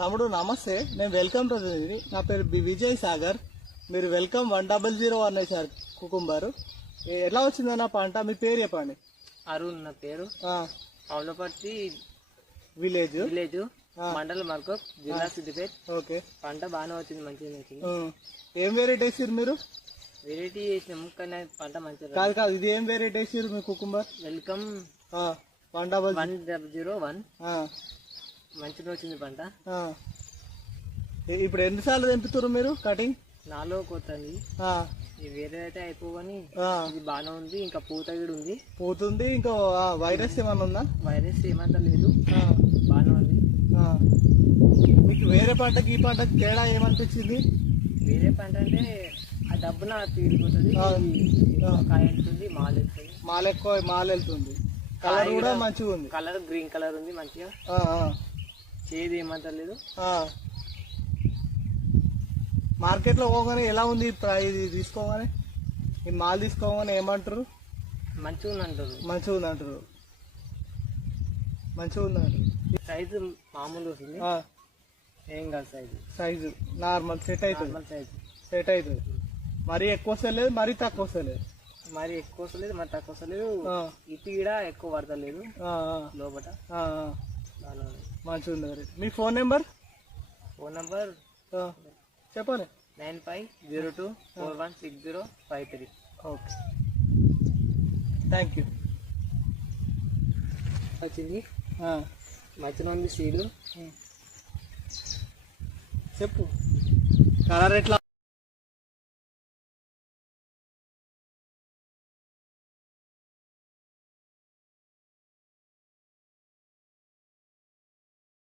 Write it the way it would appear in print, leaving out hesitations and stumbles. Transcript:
తమ్ముడు నమస్తే, నేను వెల్కమ్ ప్రతినిధి. నా పేరు విజయ్ సాగర్. మీరు వెల్కమ్ 1001 వేశారు కుకుంబర్. ఎలా వచ్చిందన్న పంట? మీ పేరు చెప్పండి. అరుణ్ నా పేరు. అవులపర్తి విలేజ్ మండలం మర్కప్, జిల్లా సిద్దిపేట. ఓకే, పంట బాగానే వచ్చింది, మంచిగా వచ్చింది. ఏం వెరైటీ వేసారు మీరు? వెరైటీ చేసినాము కానీ పంట మంచిగా కాదు కాదు, ఇది ఏం వెరైటీ వేసారు మీ కుకుంబర్? వెల్కమ్ 1001. మంచిగా వచ్చింది పంట. ఇప్పుడు ఎన్నిసార్లు తెంపుతారు మీరు కటింగ్? 4వ కోతండి. ఇది వేరే అయితే అయిపోగాని ఇది బాగానే ఉంది. ఇంకా పూత కూడా ఉంది, పోతుంది. ఇంకా వైరస్ ఏమన్నా ఉందా? వైరస్ ఏమంతా లేదు, బాగానే ఉంది. మీకు వేరే పంటకి ఈ పంటకి తేడా ఏమనిపించింది? వేరే పంట అంటే ఆ డబ్బున తీరిపోతుంది, కాయ వెళ్తుంది, మాల్ వెళ్తుంది. మాల్ వెళ్తుంది. కలర్ కూడా మంచిగా ఉంది. కలర్ గ్రీన్ కలర్ ఉంది మంచిగా. చేదు ఏమంతా లేదు. మార్కెట్లో పోగానే ఎలా ఉంది ఇది తీసుకోగానే? ఈ మాల్ తీసుకోగానే ఏమంటారు? మంచిగా ఉంది అంటారు. మంచిగా ఉంది అంటారు. మంచిగా ఉంది అంటారు. సైజు మామూలు వస్తుంది, ఏం కాదు. సైజు నార్మల్ సెట్ అవుతుంది. సెట్ అవుతుంది. మరీ ఎక్కువ వస్తలేదు, మరీ తక్కువ వస్తలేదు. మరి ఎక్కువ వస్తలేదు, మరి తక్కువ వస్తలేదు. ఇటు కూడా ఎక్కువ పడతలేదు లోపల. మంచిగా ఉంది. మీ ఫోన్ నెంబర్ చెప్పండి. 9502416053. Okay, thank you. వచ్చింది మంచిగా ఉంది సీడు. చెప్పు. కలర్ ఎట్లా?